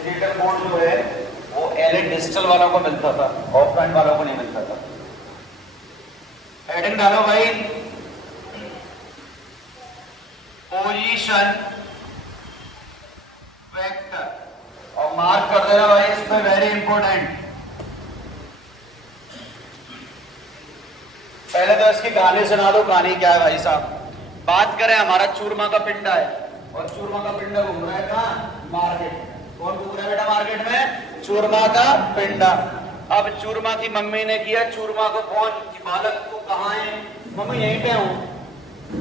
Digital board जो है वो एलईडी डिजिटल वालों को मिलता था, ऑफलाइन वालों को नहीं मिलता था। हेडिंग डालो भाई, पोजीशन वेक्टर, और मार्क कर देना भाई इस पे, वेरी इंपॉर्टेंट। पहले तो इसकी कहानी सुना दो। कहानी क्या है भाई साहब? बात करें, हमारा चूरमा का पिंडा है और चूरमा का पिंडा घूम रहा है कहाँ? मार्केट। कौन घूम रहा है बेटा मार्केट में? चूरमा का पिंडा। अब चूरमा की मम्मी ने किया चूरमा को फोन कि बालक को कहाँ है? मम्मी यहीं पे हूँ।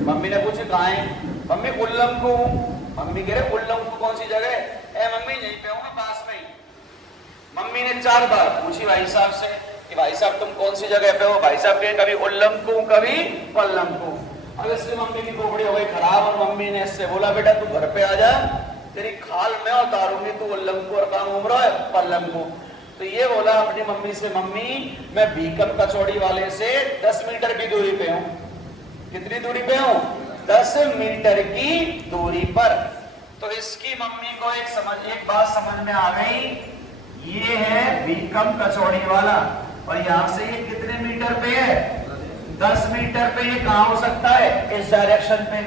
मम्मी ने पूछा कहाँ है? मम्मी उल्लम को हूँ। मम्मी कह रहे उल्लम को कौन सी जगह? ए मम्मी यहीं पे हूँ, पास में ही। मम्मी ने 4 बार पूछी भाई साहब से कि भाई साहब तुम कौन सी जगह पे हो? भाई साहब कहे कभी उल्लम को, कभी पल्लम को। अब इसलिए मम्मी की खोपड़ी हो गई खराब और मम्मी ने इससे बोला बेटा तू घर पे आ जा, तेरी खाल मैं उतारूंगी, तू उल्लम को और कहाँ घूम रहा है? पल्लम को। तो ये बोला अपनी मम्मी से, मम्मी मैं बीकम कचौड़ी वाले से 10 मीटर की दूरी पे हूँ। कितनी दूरी पे हूँ? 10 मीटर की दूरी पर। तो इसकी मम्मी को एक बात समझ में आ गई, ये है बीकम कचौड़ी वाला और यहाँ से ये कितने मीटर पे है? 10 मीटर पे। ये कहाँ हो सकता है? इस डायरेक्शन पे।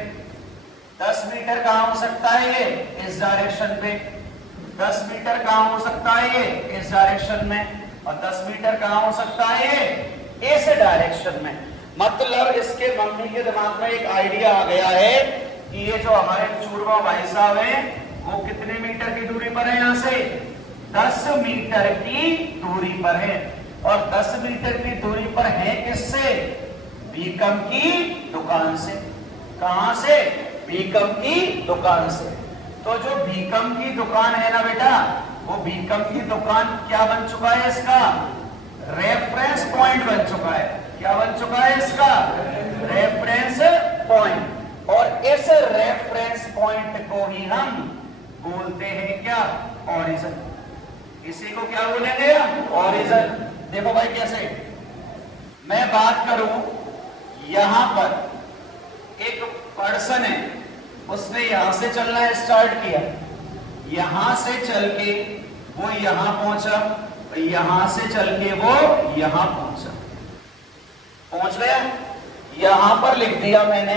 10 मीटर कहाँ हो सकता है? ये इस डायरेक्शन पे। 10 मीटर कहाँ हो सकता है? ये इस डायरेक्शन में। और 10 मीटर कहाँ हो सकता है? ये इस डायरेक्शन में। मतलब इसके मम्मी के दिमाग में एक आइडिया आ गया है कि ये जो हमारे चूरमा भाई साहब हैं वो कितने मीटर की दूरी पर है? यहाँ से 10 मीटर की दूरी पर है। और 10 मीटर की दूरी पर है किससे? बीकम की दुकान से। कहां से? बीकम की दुकान से। तो जो बीकम की दुकान है ना बेटा, वो बीकम की दुकान क्या बन चुका है? इसका रेफरेंस पॉइंट बन चुका है। क्या बन चुका है इसका? Reference point. और इस रेफरेंस पॉइंट को ही हम बोलते हैं क्या? ओरिजिन। इसी को क्या बोलेंगे हम? ओरिजिन। देखो भाई कैसे, मैं बात करूं, यहां पर एक पर्सन है, उसने यहां से चलना स्टार्ट किया, यहां से चल के वो यहां पहुंचा, यहां से चल के वो यहां पहुंचा, पहुंच गया। यहां पर लिख दिया मैंने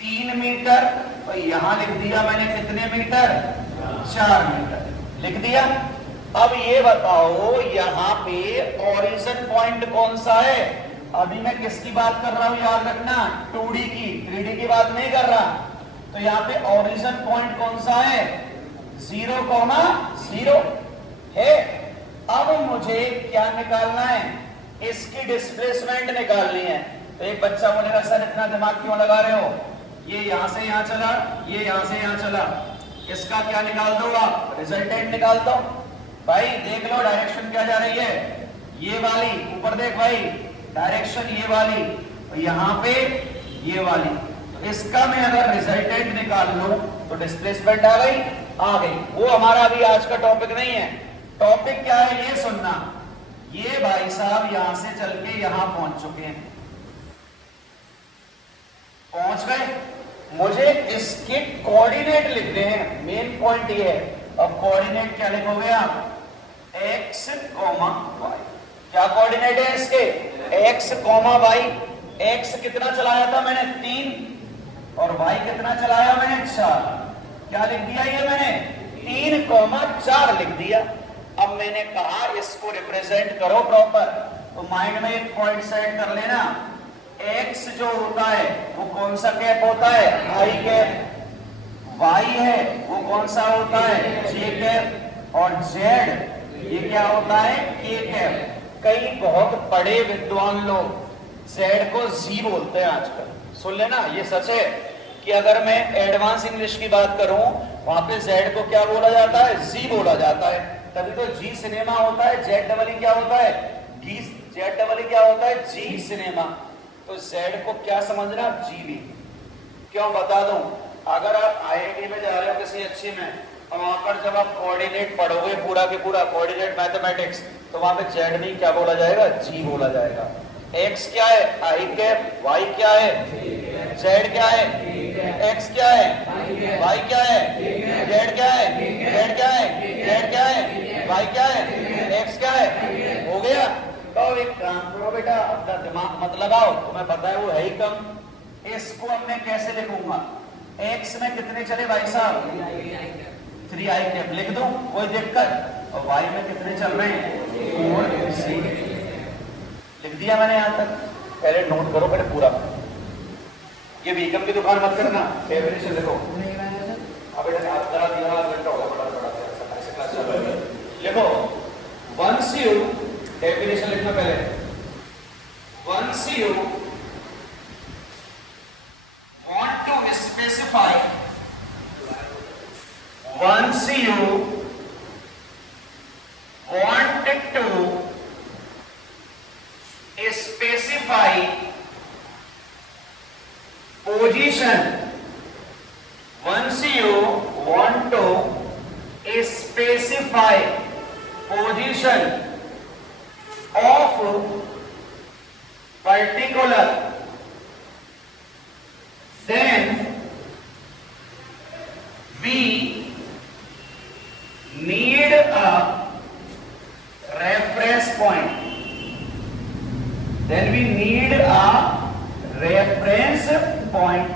3 मीटर और यहां लिख दिया मैंने कितने मीटर? 4 मीटर लिख दिया। अब ये बताओ यहां पे ओरिजिन पॉइंट कौन सा है? अभी मैं किसकी बात कर रहा हूं याद रखना, 2D की, 3D की बात नहीं कर रहा। तो यहाँ पे ओरिजिन पॉइंट कौन सा है? 0,0 है। अब मुझे क्या निकालना है? इसकी डिस्प्लेसमेंट निकालनी है। तो एक बच्चा बोलेगा सर इतना दिमाग क्यों लगा रहे हो? ये यहां से यहां चला, ये यहां से यहां चला, इसका क्या निकाल दो आप? रिजल्टेंट निकाल दो। भाई देख लो डायरेक्शन क्या जा रही है, ये वाली। ऊपर देख भाई, डायरेक्शन ये वाली, और यहाँ पे ये वाली। तो इसका मैं अगर रिजल्टेंट निकाल लूं तो डिस्प्लेसमेंट आ गई। वो हमारा अभी आज का टॉपिक नहीं है। टॉपिक क्या है ये सुनना। ये भाई साहब यहां से चल के यहां पहुंच चुके हैं, पहुंच गए। मुझे इसके कोऑर्डिनेट लिखने हैं, मेन पॉइंट ये है। अब कोऑर्डिनेट क्या लिखोगे आप? x, y। क्या कोऑर्डिनेट है इसके? x, y। x कितना चलाया था मैंने? 3। और y कितना चलाया मैंने? 4। क्या लिख दिया ये मैंने? 3,4 लिख दिया। अब मैंने कहा इसको रिप्रेजेंट करो प्रॉपर, तो माइंड में एक पॉइंट सेट कर लेना। x जो होता है वो कौन सा कैप होता है? i cap. y है वो कौन सा होता है? j cap. और z ये क्या होता है? k cap. कई बहुत बड़े विद्वान लोग z को z बोलते हैं आजकल। सुन लेना, ये सच है कि अगर मैं एडवांस इंग्लिश की बात करूं वहां पे z को क्या बोला जाता है? z बोला जाता है। तभी तो जी सिनेमा होता है, Z क्या होता है? Z क्या होता है? जी सिनेमा। तो Z को क्या समझना? जीबी। क्यों बता दूं, अगर आप IIT में जा रहे हो किसी अच्छी में, और वहां पर जब आप कोऑर्डिनेट पढ़ोगे पूरा के पूरा कोऑर्डिनेट मैथमेटिक्स, तो वहां पे Z नहीं क्या बोला जाएगा? जी बोला जाएगा। X क्या है? I cap. Y क्या है? Z क्या है? X क्या है? Y क्या है? Z क्या है? Z क्या है? Z लगाओ, तुम्हें पता है वो है ही कम। इसको अब मैं कैसे लिखूंगा, x में कितने चले भाई साहब, 3i कैप लिख दो, कोई दिक्कत। और y में कितने चल रहे हैं, 4c लिख दिया मैंने यहां तक। पहले नोट करो, पहले पूरा। ये वीकम की दुकान मत करना, डेफिनेशन लिखो। अब बेटा आप जरा दिया घंटा होगा, बड़ा बड़ा ऐसे क्लास चल रहा है। लिखो once you, डेफिनेशन लिखना पहले, once you want to specify, once you want to specify position, once you want to specify position of particular, then we need a reference point, then we need a reference point.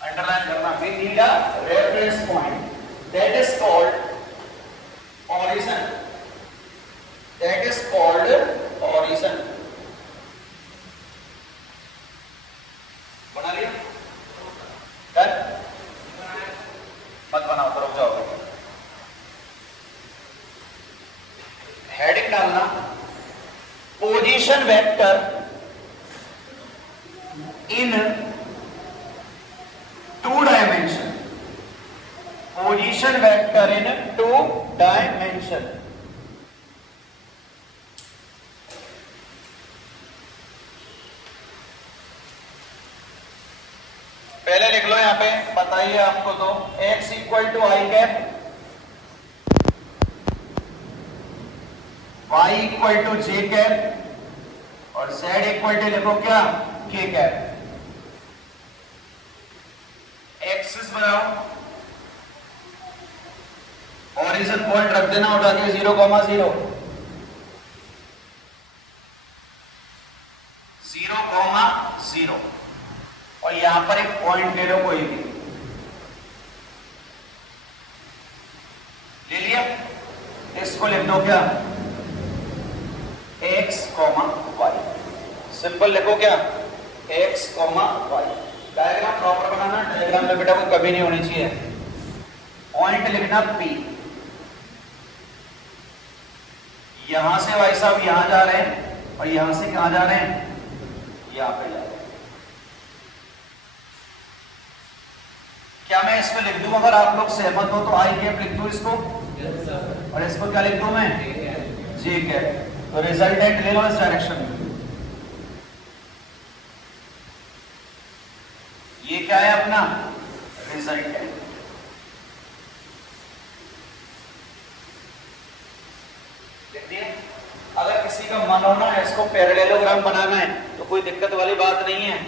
Underline करना, we need a reference point, that is called origin, that is called origin. बना लिया, done? मत बनाओ तो रुक जाओगे। Heading डालना, position vector in 2 dimension, position vector in 2 dimension. पहले लिख लो, यहां पे बताइए आपको तो, x equal to I cap, y equal to J cap, और z इक्वल टू लिखो क्या, k कैप। एक्सिस बनाओ, ओरिजिन पॉइंट रख देना उठा के 0,0 0,0, और यहां पर एक पॉइंट ले लो कोई भी, ले लिया। इसको लिख दो क्या, x, y, सिंपल लिखो क्या, x, y। डायग्राम प्रॉपर बनाना, डायग्राम में बेटा कोई कभी नहीं होनी चाहिए। पॉइंट लिखना P, यहां से भाई साहब यहां जा रहे हैं, और यहां से कहां जा रहे हैं, यहां पे जा रहे हैं। क्या मैं इसको लिख दूं, अगर आप लोग सहमत हो तो आई कैप लिख दूं इसको, और इसको क्या लिख दूं मैं, जे कैप। तो रिजल्टेंट ले लो इस डायरेक्शन में, ये क्या है अपना रिजल्टेंट। लिख दिए। अगर किसी का मन होना है इसको पैरेललोग्राम बनाना है तो कोई दिक्कत वाली बात नहीं है,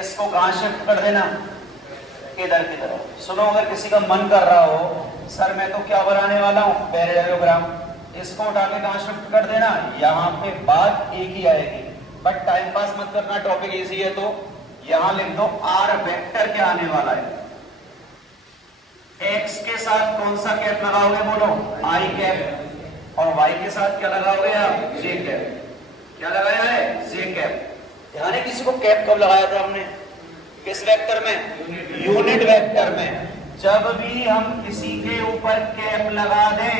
इसको कहां शिफ्ट कर देना, इधर की तरफ। सुनो, अगर किसी का मन कर रहा हो सर मैं तो क्या बनाने वाला हूं, पैरेललोग्राम, इसको उठा के कहां शिफ्ट कर देना, यहां पे बात एक ही आएगी। बट टाइम पास मत करना, टॉपिक इजी है तो यहां लिख दो आर वेक्टर क्या आने वाला है। एक्स के साथ कौन सा कैप लगाओगे, बोलो, आई कैप, और वाई के साथ क्या लगाओगे आप, जे कैप। क्या लगाया है, जे कैप। ध्यान है, किसी को कैप कब लगाया था हमने, किस वेक्टर में, यूनिट वेक्टर में। जब भी हम किसी के ऊपर कैप लगा दें,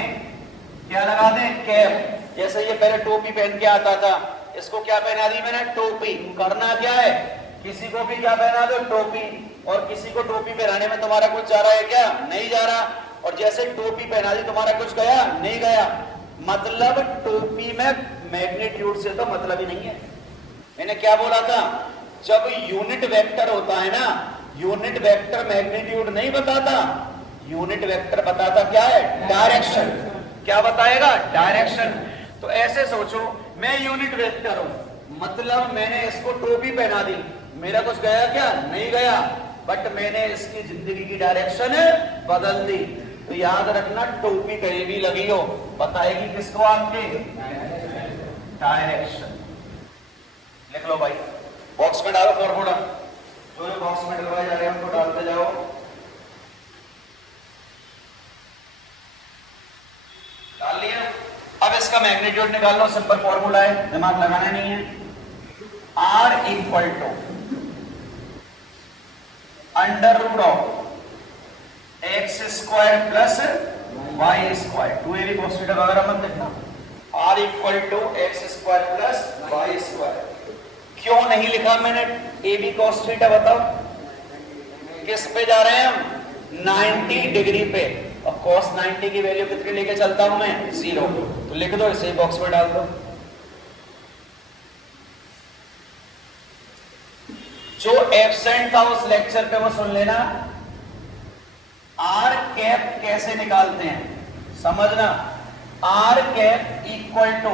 क्या लगा दें, कैप। जैसे ये पहले टोपी पहन के आता था, इसको क्या पहना दी मैंने, टोपी। करना क्या है, किसी को भी क्या पहना दो, टोपी। और किसी को टोपी पहनाने में तुम्हारा कुछ जा रहा है क्या, नहीं जा रहा। और जैसे टोपी पहना दी तुम्हारा कुछ गया, नहीं गया। मतलब टोपी में मैग्नीट्यूड से तो मतलब ही नहीं है। मैंने क्या बोला था, जब यूनिट वेक्टर होता है ना, यूनिट वेक्टर मैग्नीट्यूड नहीं बताता, यूनिट वेक्टर बताता क्या है, डायरेक्शन। क्या बताएगा, डायरेक्शन। तो ऐसे सोचो, मैं यूनिट वेक्टर हूं, मतलब मैंने इसको टोपी पहना दी, मेरा कुछ गया क्या, नहीं गया। बट मैंने इसकी जिंदगी की डायरेक्शन बदल दी। तो याद रखना टोपी कहीं भी लगी हो बताएगी किसको? आपके डायरेक्शन। लिख लो भाई, बॉक्स में डालो फॉर्मूला, जो बॉक्स में डलवाए जा रहे हैं उनको डालते जाओ। डाल लिया। अब इसका मैग्नीट्यूड निकाल लो, सिंपल फॉर्मूला है, दिमाग लगाना नहीं है। R equal to under root of X square plus Y square, 2ab cos theta वगैरह मत लिखना। R equal to X square plus Y square. क्यों नहीं लिखा मैंने ab cos थीटा? बताओ किस पे जा रहे हैं हम? 90 डिग्री पे, और cos 90 की वैल्यू कितनी लेके चलता हूं मैं? 0। तो लिख दो, इसे बॉक्स में डाल दो। जो एब्सेंट था उस लेक्चर पे वो सुन लेना। आर कैप कैसे निकालते हैं समझना। आर कैप इक्वल टू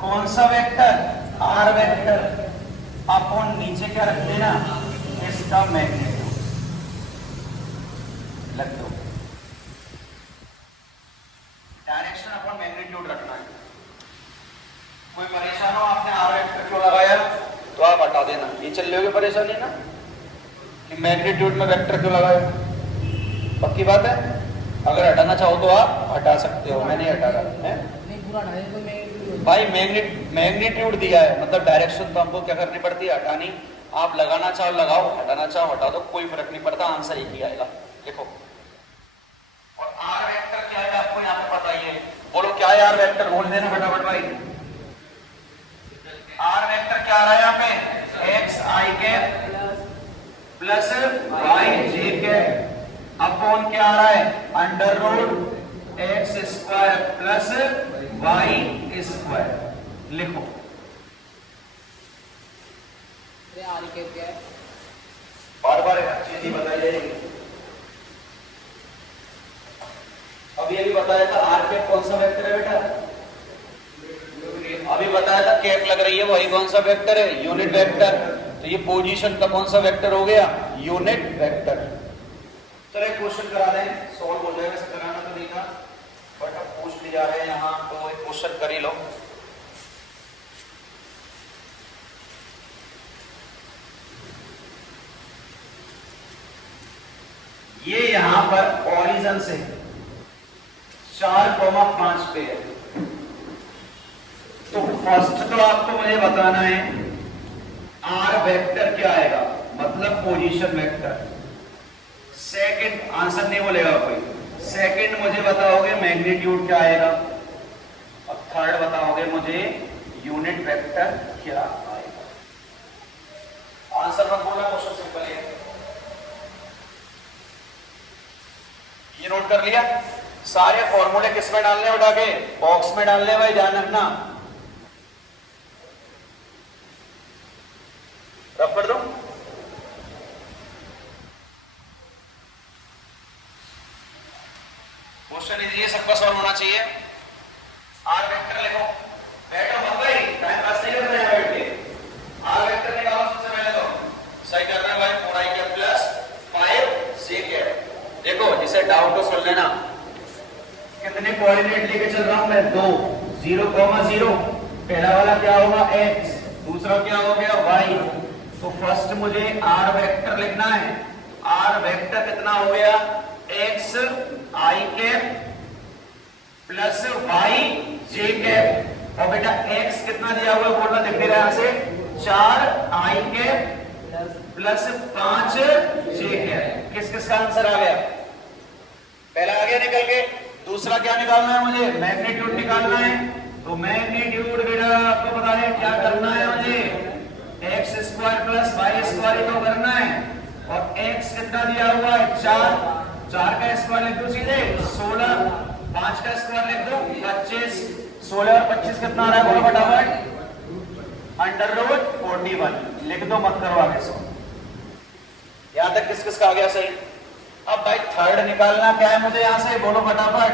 कौन सा वेक्टर? आर वेक्टर अपॉन नीचे क्या रख देना? इसका मैग्नीट्यूड लग दो। डायरेक्शन अपॉन मैग्नीट्यूड रखना है। कोई परेशान हो आपने आर वेक्टर क्यों लगाया तो आप हटा देना। ये चल रही परेशानी ना कि मैग्नीट्यूड में वेक्टर क्यों लगाया? पक्की बात है। अगर हटाना चाहो तो आप हटा सकते हो, मैं नहीं हटा रहा है भाई। मैग्नीट्यूड दिया है मतलब डायरेक्शन तो हमको क्या करनी पड़ती है? हटानी। आप लगाना चाहो लगाओ, हटाना चाहो हटा दो, कोई फर्क नहीं पड़ता, आंसर एक ही आएगा। देखो, और आर वेक्टर क्या है आपको यहाँ पे पता ही है। बोलो क्या है आर वेक्टर? बोल देना फटाफट भाई। आर वेक्टर क्या आ रहा है यहाँ पे? X I cap plus Y J cap upon क्या आ रहा है? Under root X square plus Y square. लिखो आर कैप क्या है? बार बार चीज ही बताई जाएगी। अब ये भी बताया था आर कैप कौन सा वेक्टर है बेटा? अभी बताया था कैप लग रही है, वही कौन सा वेक्टर है? Unit vector. तो ये पोजीशन का कौन सा वेक्टर हो गया? Unit vector. चलो एक क्वेश्चन करा दें, सॉल्व हो जाएगा। सब कराना तो नहीं था बट अब पूछ लिया है यहाँ तो एक क्वेश्चन कर ही लो। ये यहां पर ओरिजिन से 4,5 पे है। तो फर्स्ट तो आपको मुझे बताना है आर वेक्टर क्या आएगा, मतलब पोजीशन वेक्टर। सेकंड आंसर नहीं बोलेगा कोई। सेकंड मुझे बताओगे मैग्नीट्यूड क्या आएगा, और थर्ड बताओगे मुझे यूनिट वेक्टर क्या आएगा। आंसर मत बोलना, क्वेश्चन सिंपल है। ये नोट कर लिया। सारे फॉर्मूले किस में डालने उठा के? बॉक्स में डालने भाई, ध्यान रखना। रब कर दो। क्वेश्चन इजी, सबका सॉल्व होना चाहिए। आर वेक्टर लिखो। बैठो मत भाई, टाइम पास नहीं करना है बैठ के। आर वेक्टर निकालो सबसे पहले तो। सही कर रहे हैं भाई। 4i के प्लस 5j के। देखो जिसे डाउट हो सुन लेना। कितने कोऑर्डिनेट लेके चल रहा हूं मैं? 2, 0,0। पहला वाला क्या होगा? x, दूसरा क्या हो गया? y। तो फर्स्ट मुझे आर वेक्टर लिखना है। आर वेक्टर कितना हो गया? x i cap plus y j cap. और बेटा x कितना दिया हुआ है बोलना, दिख रहा है से 4i cap plus 5j cap. किस किस का आंसर आ गया? पहला आ गया निकल के। दूसरा क्या निकालना है मुझे? मैग्नीट्यूड निकालना है। तो मैग्नीट्यूड बेटा आपको बता दें क्या करना है मुझे? X square plus Y square तो करना है। और एक्स कितना दिया हुआ है? 4 का स्क्वायर लिख दो सीधे 16, 5 का स्क्वायर लिख दो 25। 16 और 25 कितना आ रहा है बोलो फटाफट? Under root 41। लिख दो, मत करो आगे से। यहां तक किस किस का आ गया सही? अब भाई थर्ड निकालना क्या है मुझे यहां से बोलो फटाफट?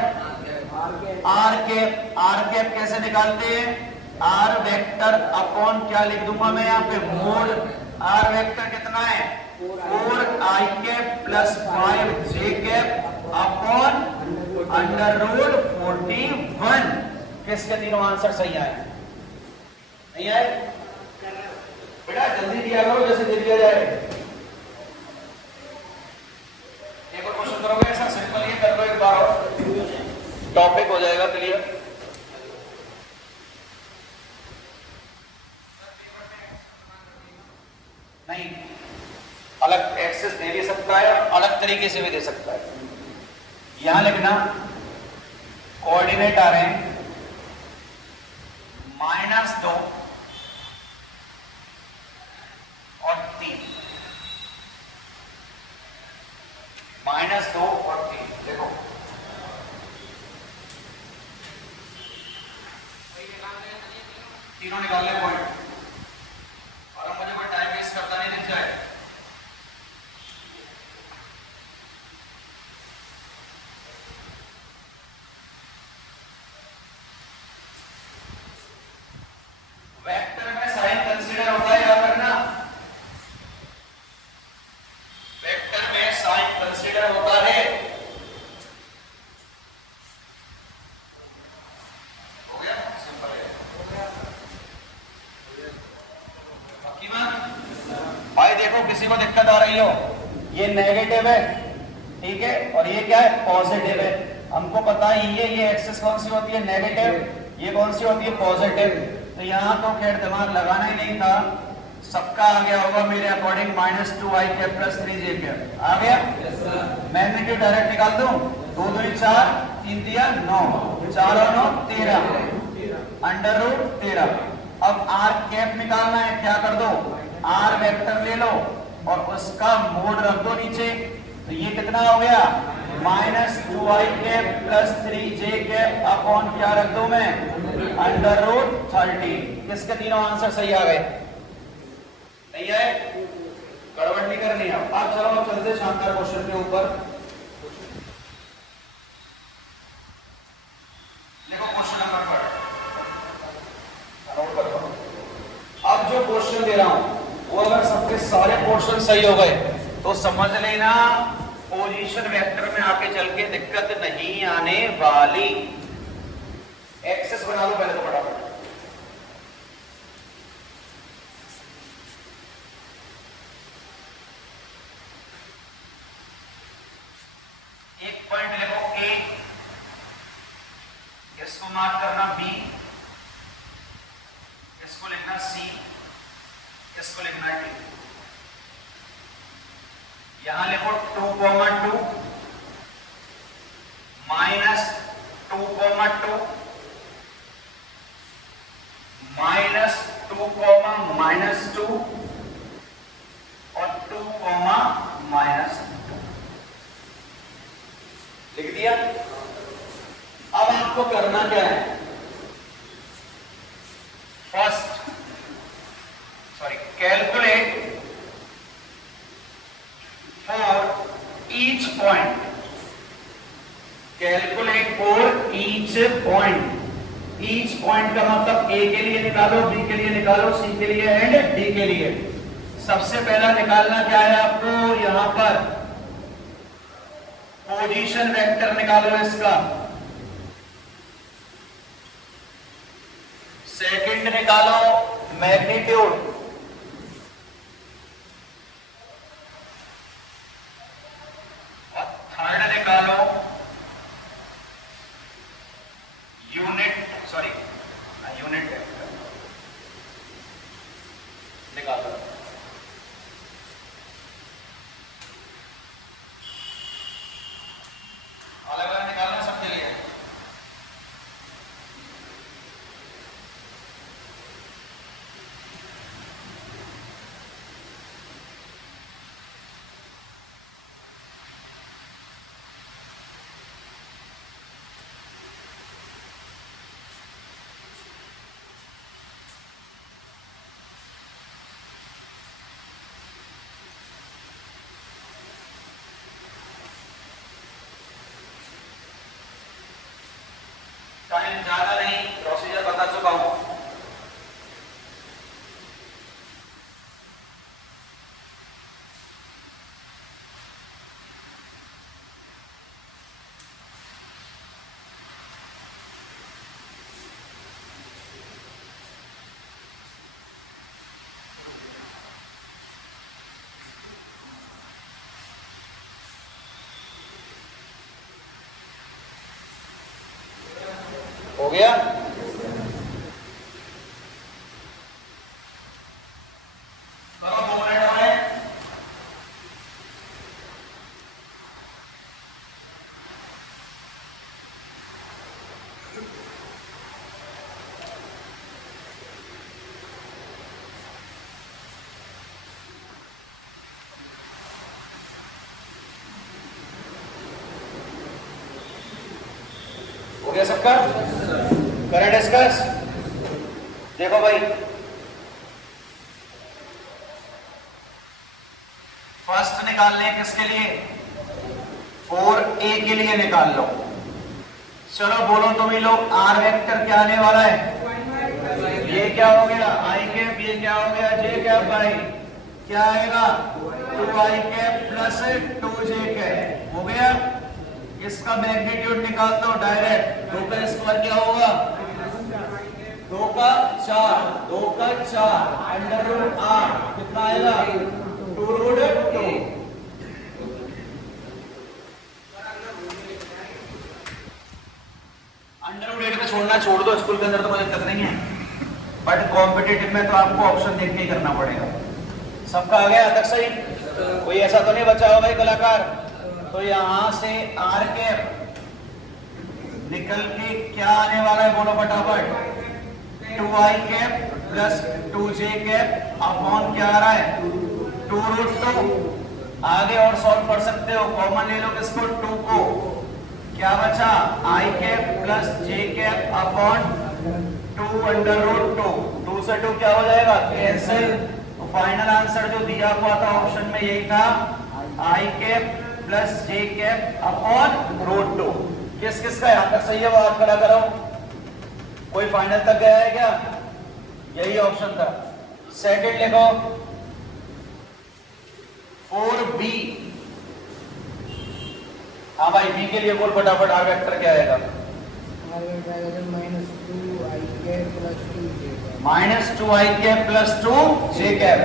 Are cap. आर कैप कैसे निकालते हैं? आर वेक्टर अपॉन क्या लिख दूंगा मैं यहाँ पे? मोड। आर वेक्टर कितना है? 4i cap plus 5j cap upon under root 41। किसके तीनों आंसर सही आए? नहीं आए? बेटा जल्दी दिया करो, जैसे दे दिया जाए। एक और क्वेश्चन करोगे ऐसा सिंपल, ये कर लो एक बार और, टॉपिक हो जाएगा क्लियर। नहीं, अलग एक्सेस दे भी सकता है, अलग तरीके से भी दे सकता है। यहां लिखना कोऑर्डिनेट आ रहे हैं -2 और 3, -2 और 3। देखो तीनों निकालने पॉइंट, और अब मुझे कोई टाइम वेस्ट करता नहीं दिख जाए। वेक्टर में साइन कंसीडर होता है, याद रखना। वेक्टर में साइन कंसीडर होता है। हो गया, सिंपल है। बाकी बात भाई देखो, किसी को दिक्कत आ रही हो, ये नेगेटिव है, ठीक है, और ये क्या है? पॉजिटिव है। हमको पता ही ये एक्सिस कौन सी होती है? नेगेटिव। ये कौन सी होती है? पॉजिटिव। तो यहाँ तो खैर दिमाग लगाना ही नहीं था, सबका आ गया होगा मेरे according -2i cap plus 3j cap. आ गया? मैग्नीट्यूड डायरेक्ट निकाल दूं, 2 2 4, 3 दिया 9, 4 और 9 13, अंडर रूट 13। अब r कैप निकालना है, क्या कर दो? r वेक्टर ले लो और उसका मोड रख दो नीचे। तो ये कितना हो गया? -2i cap plus 3j cap upon क्या रख दो मैं? Under root 30। किसके तीनों आंसर सही आ गए? नहीं आए? गड़बड़ नहीं करनी है। अब चलो चलते शानदार क्वेश्चन के ऊपर। देखो क्वेश्चन नंबर 1। अब जो क्वेश्चन दे रहा हूं वो अगर सबके सारे क्वेश्चन सही हो गए तो समझ लेना पोजीशन वेक्टर में आके चल के दिक्कत नहीं आने वाली। एक्सेस बना लो पहले तो फटाफट। एक पॉइंट लिखो ए, इसको मार्क करना बी, इसको लिखना सी, इसको लिखना डी। यहां लिखो 2, 2 -2, -2, -2 और 2, -2 लिख दिया। अब आपको करना क्या है? First calculate for each point. Calculate for each point. Each point का मतलब ए के लिए निकालो, बी के लिए निकालो, सी के लिए एंड डी के लिए। सबसे पहला निकालना क्या है आपको? यहां पर पोजीशन वेक्टर निकालो इसका। सेकंड निकालो मैग्नीट्यूड। और थर्ड निकालो यूनिट वेक्टर निकालो। अलग अलग निकालना सबके लिए। हो गया। करो 2 मिनट में। हो गया सबका? करें डिस्कस। देखो भाई, फर्स्ट निकालने किसके लिए? 4a के लिए निकाल लो। चलो बोलो तुम ही लोग, आर वेक्टर क्या आने वाला है? ये क्या हो गया? आई कैप। ये क्या हो गया? जे कैप। भाई क्या आएगा? 2i cap plus 2j cap. हो गया। इसका मैग्नीट्यूड निकाल दो डायरेक्ट। 2 का स्क्वायर क्या होगा? 2 का 4। 2 का 4 अंडर रूट r कितना आएगा? 2 रूट 2। अंडर रूट 8 को छोड़ना छोड़ दो, स्कूल के अंदर तो कोई दिक्कत नहीं है, बट कॉम्पिटिटिव में तो आपको ऑप्शन देख के ही करना पड़ेगा। सबका आ गया तक सही? कोई ऐसा तो नहीं बचा हो भाई कलाकार? तो यहां से आर कैप निकल के क्या आने वाला है? बोलो फटाफट। 2i cap plus 2j cap upon क्या आ रहा है? 2 रूट 2। आगे और सॉल्व कर सकते हो, कॉमन ले लो किसको? 2 को। क्या बचा? i cap plus j cap upon 2 under root 2। 2 से 2 क्या हो जाएगा? कैंसिल। तो फाइनल आंसर जो दिया हुआ था ऑप्शन में यही था, i cap plus j cap upon root 2। किस किस का यहां तक सही है वो आप खड़ा करो। कोई फाइनल तक गया है क्या? यही ऑप्शन था। सेकंड लिखो 4b। हाँ भाई बी के लिए बोल फटाफट, आर वेक्टर क्या आएगा? Minus 2i cap plus 2j cap.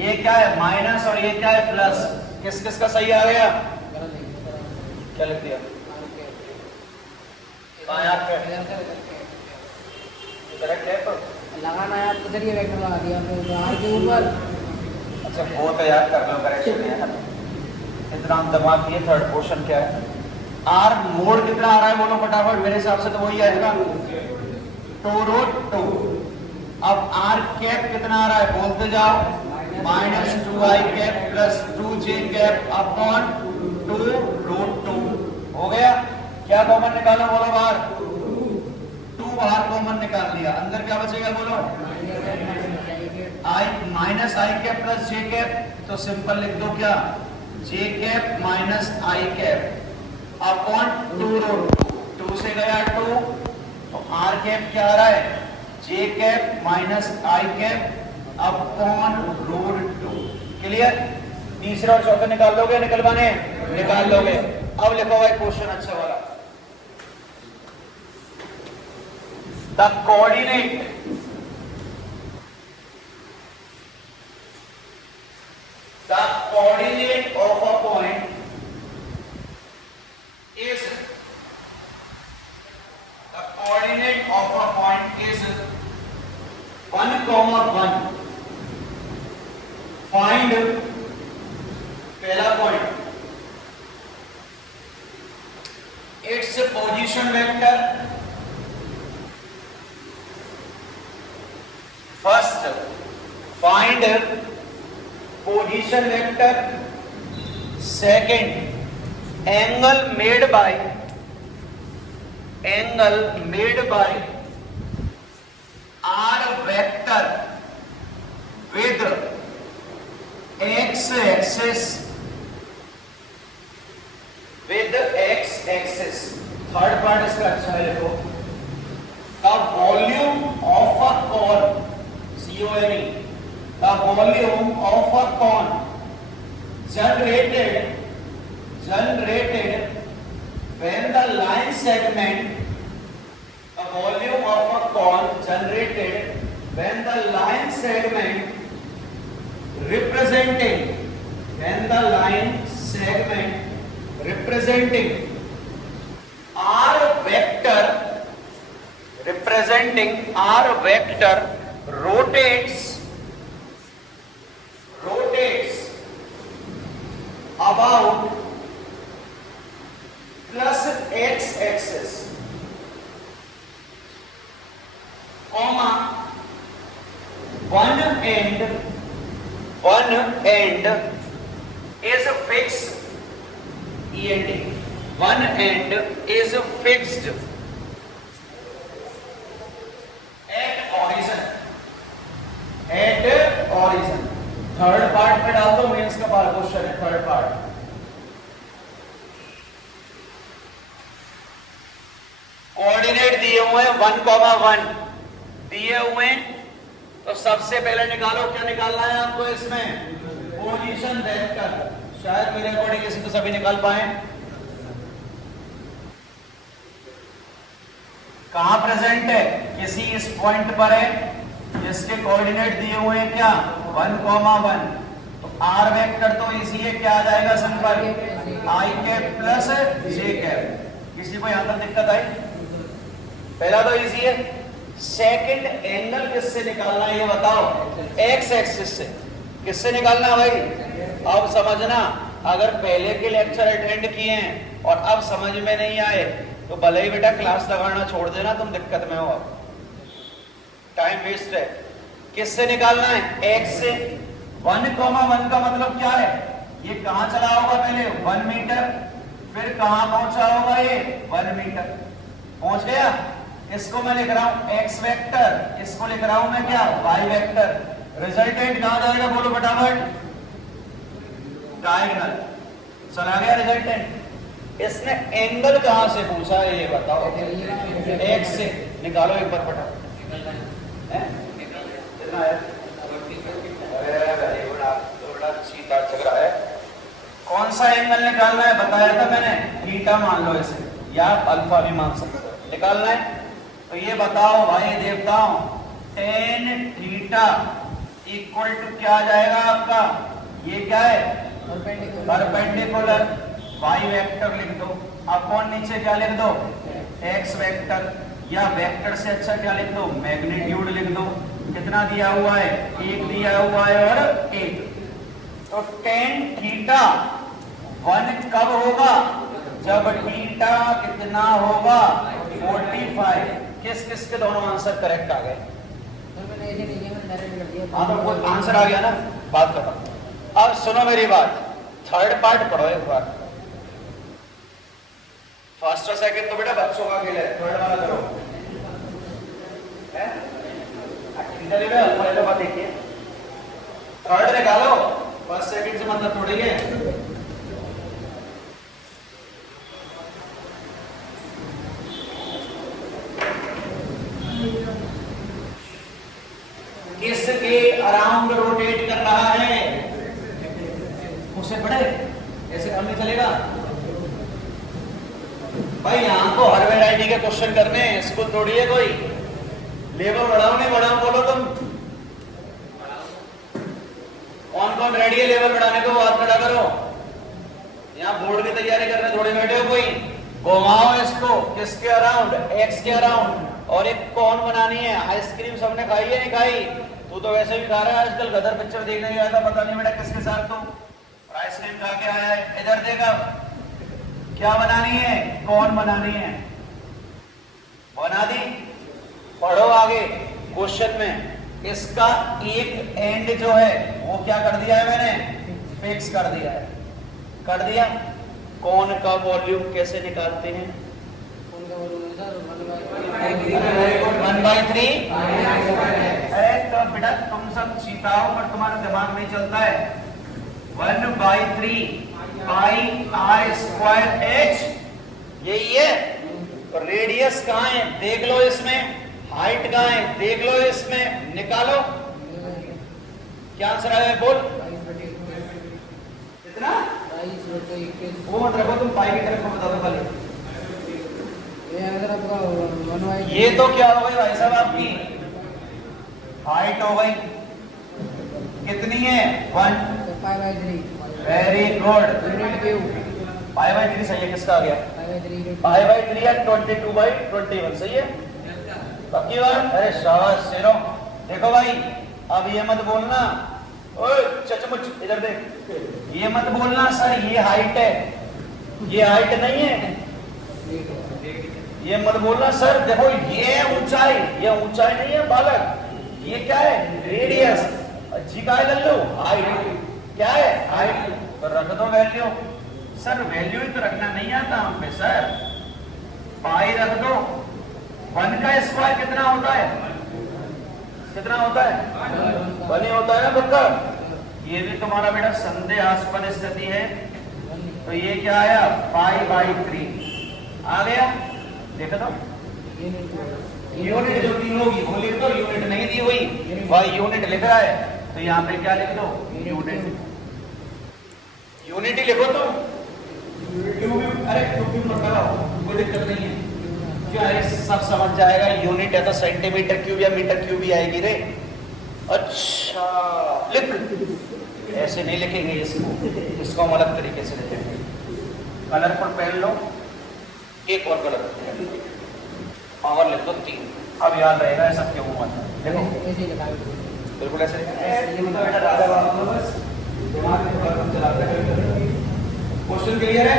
ये क्या है? माइनस और ये क्या है? प्लस। किस किस का सही आ गया? क्या लिख दिया? करेक्ट है तो लगाना है आपको। चलिए वेक्टर लगा दिया आपने आर के ऊपर। अच्छा वो तो याद कर लो, करेक्शन है ना, इतना दिमाग। ये थर्ड क्वेश्चन क्या है? आर मोड कितना आ रहा है? बोलो फटाफट। मेरे हिसाब से तो वही आएगा 2 रूट 2। अब आर कैप कितना आ रहा है? बोलते जाओ। Minus 2i cap plus 2j cap upon 2 root 2। हो गया। क्या कॉमन निकालो? बोलो बाहर। 2 बाहर कॉमन निकाल लिया, अंदर क्या बचेगा? बोलो i minus i cap plus j cap. तो सिंपल लिख दो क्या? j cap minus i cap upon 2 root 2। 2 से गया 2, तो r कैप क्या आ रहा है? j cap minus i cap upon root 2। Clear? तीसरा और चौथा निकाल लोगे? निकलवाने निकाल लोगे। अब लिखो भाई क्वेश्चन अच्छा वाला। The coordinate of a point is 1,1। Find पहला point its position vector. First find position vector. Second angle made by R vector with x axis. Third part इसका अच्छा है, देखो the volume of a cone, CONE, the volume of a cone generated when the line segment, the volume of a cone generated when the line segment representing r vector representing r vector rotates about plus x axis, comma one end is fixed, end, one end is fixed at origin, third part में डाल दो, mains का part question है third part. Coordinate दिए हुए हैं 1,1 दिए हुए हैं, तो सबसे पहले निकालो, क्या निकालना है आपको इसमें, पोजीशन वेक्टर। शायद मेरे अकॉर्डिंग किसी तो सभी निकाल पाए। कहां प्रेजेंट है, किसी इस पॉइंट पर है जिसके कोऑर्डिनेट दिए हुए हैं क्या 1,1, तो आर वेक्टर तो इसी है, क्या आ जाएगा simple I cap plus J cap. किसी को यहां तक दिक्कत आई? पहला तो इजी है। सेकंड एंगल किससे निकालना है ये बताओ, एक्स एक्सिस से। किससे निकालना भाई, अब समझना। अगर पहले के लेक्चर अटेंड किए हैं और अब समझ में नहीं आए तो भले ही बेटा क्लास लगाना छोड़ देना, तुम दिक्कत में हो, अब टाइम वेस्ट है। किससे निकालना है, एक्स से। 1,1 का मतलब क्या है, ये कहां चला होगा, पहले 1 मीटर, फिर कहां पहुंचा होगा, ये 1 मीटर पहुंच गया। इसको मैं लिख रहा हूं एक्स वेक्टर, इसको लिख रहा हूं मैं क्या, वाई वेक्टर। रिजल्टेंट कहां जाएगा बोलो फटाफट, डायगोनल चला गया रिजल्टेंट। इसने एंगल कहां से पूछा है ये बताओ, एक्स से। निकालो एक बार फटाफट। कौन सा एंगल निकालना है बताया था मैंने, थीटा मान लो इसे, या अल्फा भी मान सकते हो। निकालना है तो ये बताओ भाई देवताओं, tan थीटा इक्वल टू क्या आ जाएगा आपका, ये क्या है परपेंडिकुलर। वाई वेक्टर लिख दो, अपॉन नीचे क्या लिख दो, एक्स वेक्टर, या वेक्टर से अच्छा क्या लिख दो, मैग्नीट्यूड लिख दो। कितना दिया हुआ है, 1 दिया हुआ है और 1। तो tan थीटा 1 कब होगा, जब थीटा कितना होगा 45। किस किस के दोनों आंसर करेक्ट आ गए, हाँ तो वो आंसर आ गया ना, बात खत्म। अब सुनो मेरी बात, थर्ड पार्ट पढ़ो एक बार। फर्स्ट और सेकंड तो बेटा बच्चों का खेल है, थर्ड वाला करो। थर्ड निकालो, फर्स्ट सेकंड से मतलब थोड़ी है। किसके अराउंड रोटेट कर रहा है, उसे पढ़े, ऐसे काम नहीं चलेगा भाई। यहां तो हर वैरायटी के क्वेश्चन करने हैं, स्कूल थोड़ी है कोई। लेवल बढ़ाओ नहीं बढ़ाओ बोलो तुम, कौन कौन रेडी है लेवल बढ़ाने को, हाथ खड़ा करो। यहाँ बोर्ड की तैयारी करने थोड़ी बैठे हो कोई। घुमाओ इसको, किसके अराउंड, एक्स के अराउंड। और एक कौन बनानी है, आइसक्रीम सबने खाई है नहीं खाई, तू तो वैसे भी खा रहा है आजकल, गदर पिक्चर देखने गया था, पता नहीं बेटा किसके साथ, तो आइसक्रीम खा के आया है। इधर देखा, क्या बनानी है, कौन बनानी है, बना दी। पढ़ो आगे क्वेश्चन में, इसका एक एंड जो है वो क्या कर दिया है मैंने, फिक्स कर दिया है, कर दिया। कौन का वॉल्यूम कैसे निकालते हैं, 1/3। अरे तो बेटा तुम सब चीताओ पर तुम्हारा दिमाग नहीं चलता है। 1/3 पाई आर स्क्वायर एच, यही है। तो रेडियस कहाँ है देख लो, इसमें हाइट कहाँ है देख लो, इसमें निकालो। क्या आंसर आया बोल, कितना, वो मत रखो तुम, पाई की तरफ को बता दो खाली। ये तो क्या हो गई भाई साहब, आपकी हाइट हो गई, कितनी है 1, वेरी गुड। पाई/3 सही है, किसका आ गया पाई/3 या 22/21 सही है। पक्की बात? अरे शाबाश शेरों। देखो भाई, अब ये मत बोलना, ओए चचमुच इधर देख, ये मत बोलना सर ये हाइट है, ये हाइट नहीं है, ये मत बोलना सर देखो ये ऊंचाई, ये ऊंचाई नहीं है बालक, ये क्या है रेडियस, अच्छी का है लल्लू हाइट, क्या है हाइट, तो रख दो वैल्यू। सर वैल्यू ही तो रखना नहीं आता हम पे सर, पाई रख दो। 1 का स्क्वायर कितना होता है, कितना होता है 1 ही होता है ना पक्का। ये भी तुम्हारा बेटा संदेहास्पद स्थिति है, तो ये क्या आया π/3 आ गया। देखो तो यूनिट जो दी होगी वो लिख दो, यूनिट नहीं दी हुई वह यूनिट लिख रहा है, तो यहाँ पे क्या लिख दो यूनिट, यूनिट ही लिखो तो क्यूब, अरे क्यूब मत लगाओ कोई दिक्कत नहीं है, क्या है सब समझ जाएगा, यूनिट है तो सेंटीमीटर क्यूब या मीटर क्यूब ही आएगी रे। अच्छा लिख, ऐसे नहीं लिखेंगे इसको, इसको हम अलग तरीके से लिखेंगे। कलरफुल पेन लो, एक और कलर पावर लिख दो 3, अब याद रहेगा ऐसा क्यों हुआ था। देखो ऐसे ही लगा दो। बिल्कुल ऐसे ये मतलब बेटा राधा बाबा बस दिमाग में थोड़ा कम चलाते हैं। क्वेश्चन क्लियर है?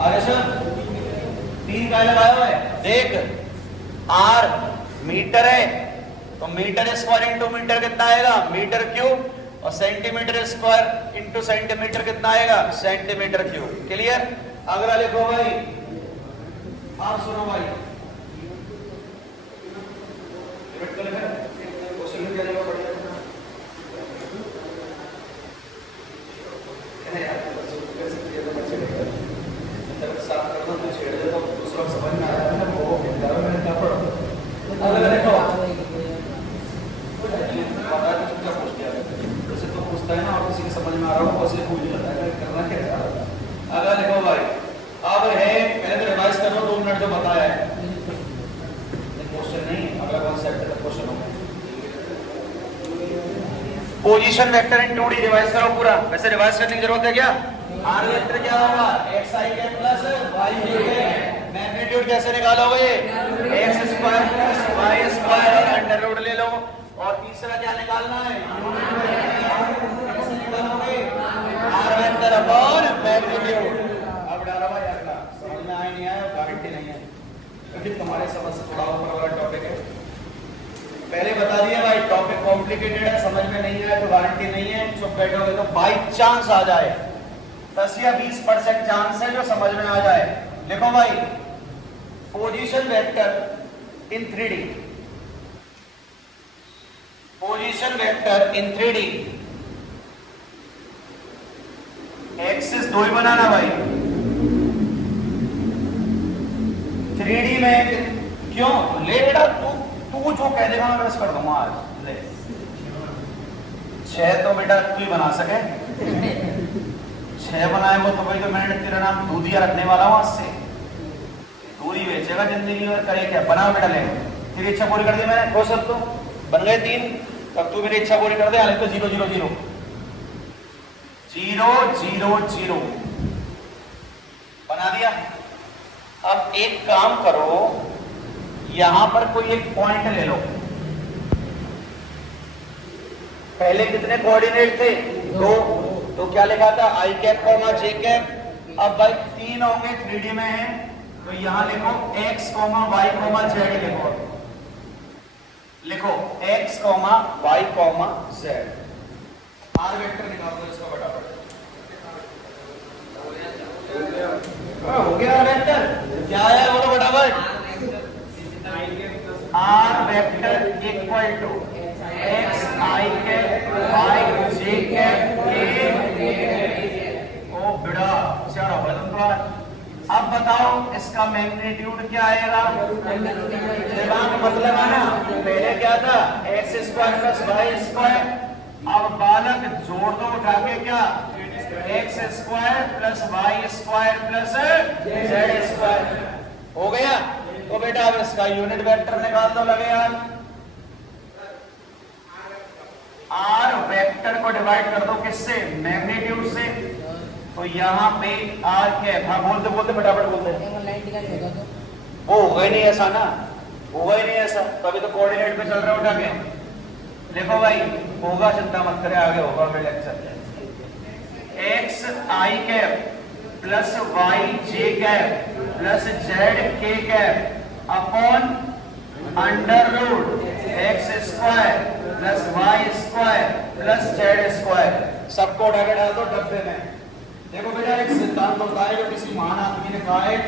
आगे सर 3 का लगाया हुआ है, देख आर मीटर है तो मीटर स्क्वायर इंटू मीटर कितना आएगा मीटर क्यूब, और सेंटीमीटर स्क्वायर इंटू सेंटीमीटर कितना आएगा सेंटीमीटर क्यूब। क्लियर? अगला लिखो भाई, आप सुनो भाई, पोजीशन वेक्टर इन 2D रिवाइज करो पूरा, वैसे रिवाइज करने की जरूरत है क्या? आर वेक्टर क्या होगा xi के प्लस y के, मैग्नीट्यूड कैसे निकालोगे x square plus y square और अंडर रूट ले लो, और तीसरा क्या निकालना है कैसे निकालोगे आर वेक्टर अपॉन मैग्नीट्यूड। अब डालो भाई अगला, समझ में आया नहीं आया गारंटी नहीं है, क्योंकि तुम्हारे समझ से थोड़ा ऊपर वाला टॉपिक है, पहले बता दिया भाई टॉपिक कॉम्प्लिकेटेड है, समझ में नहीं आया तो गारंटी नहीं है, चुप बैठोगे तो बाई चांस आ जाए 10 या 20% चांस है जो समझ में आ जाए। देखो भाई पोजीशन वेक्टर इन 3D, पोजीशन वेक्टर इन 3D, एक्सिस 2 ही बनाना भाई 3D में, क्यों ले बेटा तू जो कह देगा मैं बस कर दूंगा आज ले 6 तो बेटा तू ही बना सके, 6 बनाए वो तो भाई, तो मैंने तेरा नाम दूधिया रखने वाला हूँ, आज से दूध ही बेचेगा जिंदगी में, करे क्या बना बेटा ले, तेरी इच्छा पूरी कर दी मैंने, हो सब तो बन गए 3, तब तू मेरी इच्छा पूरी कर दे, हाल तो 0 0 0 0 0 0 बना दिया। अब एक काम करो, यहां पर कोई एक पॉइंट ले लो, पहले कितने कोऑर्डिनेट थे 2, तो क्या लिखा था i cap comma j cap, अब भाई 3 होंगे 3D में है, तो यहां लिखो x comma y comma z लिखो, लिखो x comma y comma z, R vector निकाल दो इसका फटाफट, हो गया वेक्टर, क्या है वो तो फटाफट, R vector equal to x i के वाई जे के ओ बिड़ा चढ़ा हुआ। अब बताओ इसका मैग्नीट्यूड क्या आएगा, दिमाग मत लगाना, पहले क्या था X square plus Y square, अब बालक जोड़ दो उठा के क्या X square plus Y square plus Z square हो गया। तो बेटा अब इसका यूनिट वेक्टर निकाल दो, लगे यार आर वेक्टर को डिवाइड कर दो किससे मैग्नीट्यूड से, तो यहाँ पे आर क्या है, हाँ बोलते बोलते फटाफट बोलते, लाइन निकाल देगा तो वो हो गई नहीं ऐसा ना, होगा ही नहीं ऐसा, तभी तो कोऑर्डिनेट पे चल रहा है उठा के। देखो भाई होगा, चिंता मत करें, आगे होगा फिर lecture. X I cap plus Y J cap plus Z K cap upon under root X square plus Y square plus Z square, सबको उठा के डाल दो डब्बे में। देखो बेटा एक सिद्धांत होता है जो किसी महान आदमी ने कहा है,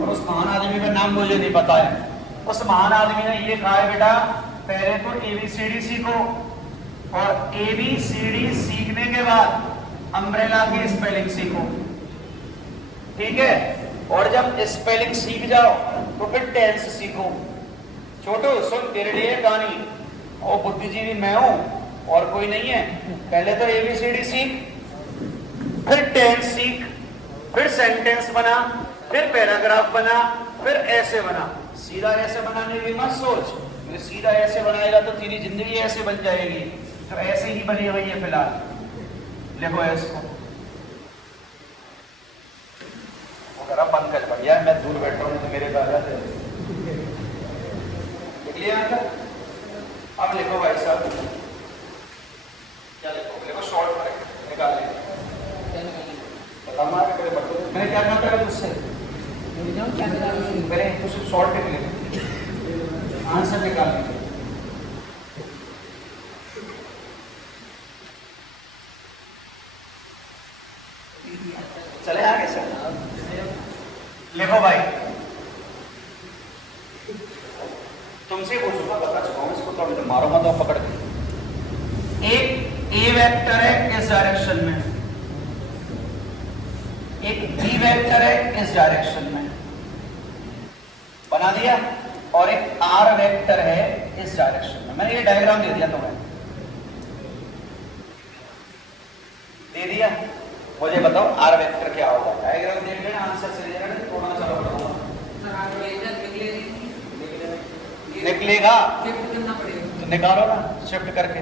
और उस महान आदमी का नाम मुझे नहीं पता है। उस महान आदमी ने ये कहा है बेटा, पहले तो एबीसीडी सीखो, और एबीसीडी सीखने के बाद अम्ब्रेला की स्पेलिंग सीखो, ठीक है। और जब स्पेलिंग सीख जाओ तो फिर टेंस सीखो। छोटू सुन, तेरे लिए कहानी, और बुद्धिजीवी मैं हूं और कोई नहीं है। पहले तो एबीसीडी सीख, फिर टेंस सीख, फिर सेंटेंस बना, फिर पैराग्राफ बना, फिर ऐसे बना। सीधा ऐसे बनाने की मत सोच, क्योंकि सीधा ऐसे बनाएगा तो तेरी जिंदगी ऐसे बन जाएगी। तो ऐसे ही बनी हुई है फिलहाल, देखो इसको जरा पंकज भैया, मैं दूर बैठा हूँ तो मेरे पे आ जाते। अब लिखो भाई साहब, क्या लिखो? लिखो शॉर्ट में निकाल लेंगे। मैंने क्या करना था मुझसे, मेरे कुछ शॉर्ट में लिखो, आंसर निकाल लेंगे। चले आगे सर, लिखो भाई, तुमसे पूछूंगा, बता चुका हूं इसको, तो मारो मत पकड़ के। एक ए वेक्टर है इस डायरेक्शन में, एक बी वेक्टर है इस डायरेक्शन में, बना दिया, और एक आर वेक्टर है इस डायरेक्शन में। मैंने ये डायग्राम दे दिया तुम्हें, दे दिया। मुझे बताओ आर वेक्टर क्या होगा? डायग्राम देख लेना, आंसर से दे देना, थोड़ा चलो बताऊंगा। निकलेगा तो निकालो ना, शिफ्ट करके,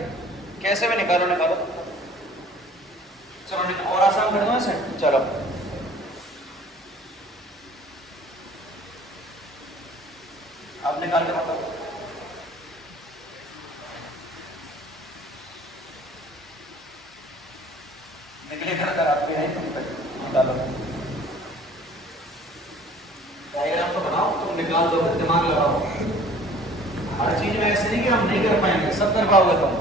कैसे भी निकालो, निकालो। चलो और आसान कर दो इसे, चलो आप निकाल के बताओ। निकलेगा अगर आपके नहीं, तुम निकालो, डायग्राम तो बनाओ, तुम निकाल दो, दिमाग लगाओ। हर चीज में ऐसे नहीं कि हम नहीं कर पाएंगे, सब कर पाओगे तुम।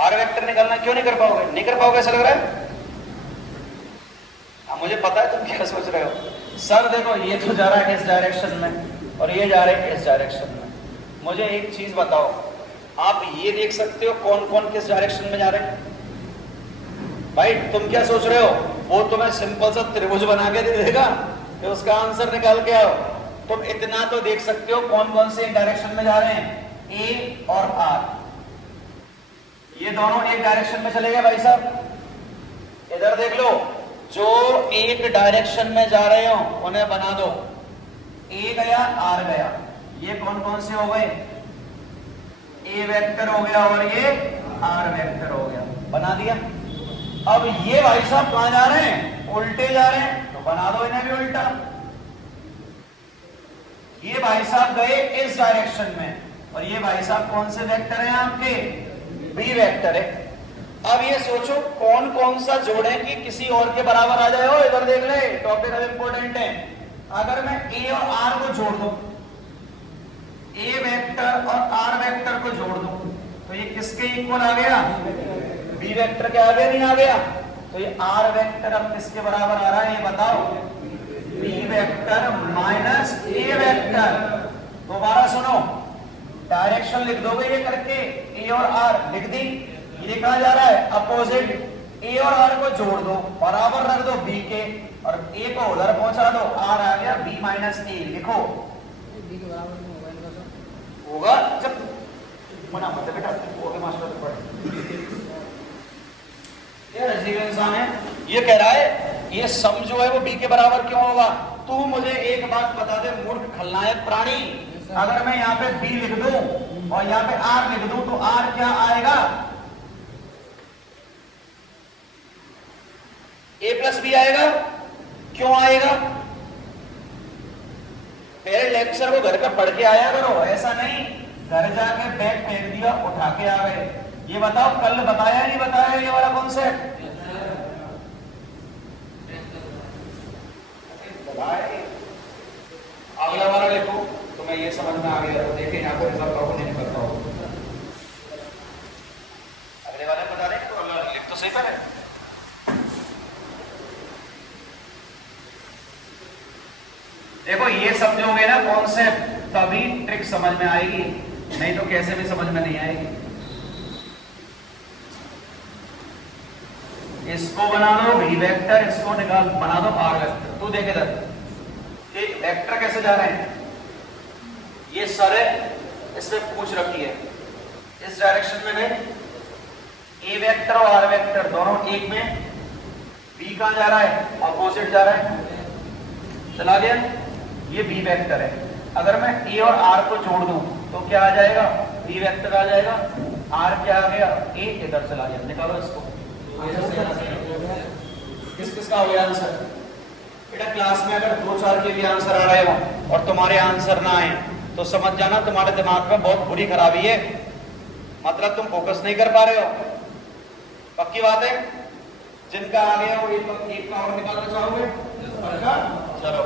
आर वेक्टर निकालना क्यों नहीं कर पाओगे? नहीं कर पाओगे ऐसा लग रहा है? हाँ मुझे पता है तुम क्या सोच रहे हो। सर देखो ये तो जा रहा है इस डायरेक्शन में और ये जा रहा है इस डायरेक्शन में। मुझे एक चीज बताओ, आप ये देख सकते हो कौन कौन किस डायरेक्शन में जा रहे हैं? भाई तुम क्या सोच रहे हो, वो तुम्हें सिंपल सा त्रिभुज बना के दे देगा कि उसका आंसर निकाल के आओ? तुम इतना तो देख सकते हो कौन कौन से डायरेक्शन में जा रहे हैं, ए और आर। ये दोनों एक डायरेक्शन में चले गए भाई साहब। इधर देख लो, जो एक डायरेक्शन में जा रहे हो उन्हें बना दो, ए गया आर गया। ये कौन कौन से हो गए? ए वेक्टर हो गया और ये आर वेक्टर हो गया, बना दिया। अब ये भाई साहब कहां जा रहे हैं? उल्टे जा रहे हैं, तो बना दो इन्हें भी उल्टा। ये भाई साहब गए इस डायरेक्शन में और ये भाई साहब कौन से वेक्टर हैं आपके? बी वेक्टर है। अब ये सोचो कौन कौन सा जोड़े कि किसी और के बराबर आ जाए। हो इधर देख ले, टॉपिक अब इंपॉर्टेंट है। अगर मैं ए और आर को जोड़ दूं, ए वेक्टर और आर वेक्टर को जोड़ दूं, तो ये किसके इक्वल आ गया? बी वेक्टर के आगे नहीं आ गया? तो ये आर वेक्टर अब किसके बराबर आ रहा है ये बताओ? बी वेक्टर माइनस ए वेक्टर। दोबारा सुनो, डायरेक्शन लिख दोगे ये करके, ए और आर लिख दी। ये कहा जा रहा है अपोजिट, ए और आर को जोड़ दो, बराबर रख दो बी के, और ए को उधर पहुंचा दो, आर आ गया बी माइनस ए। लिखो बी के बराबर में होगा जब मना मत बेटा, वो के मास्टर से पढ़े। ये अजीब इंसान है, ये कह रहा है ये सम जो है वो बी के बराबर क्यों होगा? तू मुझे एक बात बता दे मूर्ख खलनायक प्राणी, अगर मैं यहाँ पे बी लिख दूं और यहाँ पे आर लिख दूं तो आर क्या आएगा? ए प्लस बी आएगा। क्यों आएगा? मेरे लेक्चर को घर पे पढ़ के आया करो, ऐसा नहीं घर जाके बैग फेंक दिया उठा के आ गए। ये बताओ कल बताया नहीं बताया ये वाला कॉन्सेप्ट? अगला वाला लिखो तो मैं ये समझ में आ गया। तो देखिए यहाँ पे रिजल्ट करो नहीं करता हूँ। अगले वाले बता दें तो अगला लिख तो सही पर है। देखो ये समझोगे ना कॉन्सेप्ट तभी ट्रिक समझ में आएगी, नहीं तो कैसे भी समझ में नहीं आएगी। इसको बना दो v वेक्टर, इसको निकाल बना दो r वेक्टर। तू देख इधर ये वेक्टर कैसे जा रहे हैं, ये सारे इसमें पूछ रखी है, इस डायरेक्शन में गए a वेक्टर और r वेक्टर दोनों एक में, b कहां जा रहा है, अपोजिट जा रहा है, चला गया। ये b वेक्टर है, अगर मैं a और r को जोड़ दूं तो क्या आ जाएगा, b वेक्टर आ जाएगा, r क्या आ गया, a इधर चला गया। निकालो इसको। किस किस का हो गया आंसर? बेटा क्लास में अगर 2-4 के भी आंसर आ रहे हो और तुम्हारे आंसर ना आए तो समझ जाना तुम्हारे दिमाग में बहुत बुरी खराबी है, मतलब तुम फोकस नहीं कर पा रहे हो। पक्की बात है? जिनका आ गया वो एक का और निकालना चाहोगे? चलो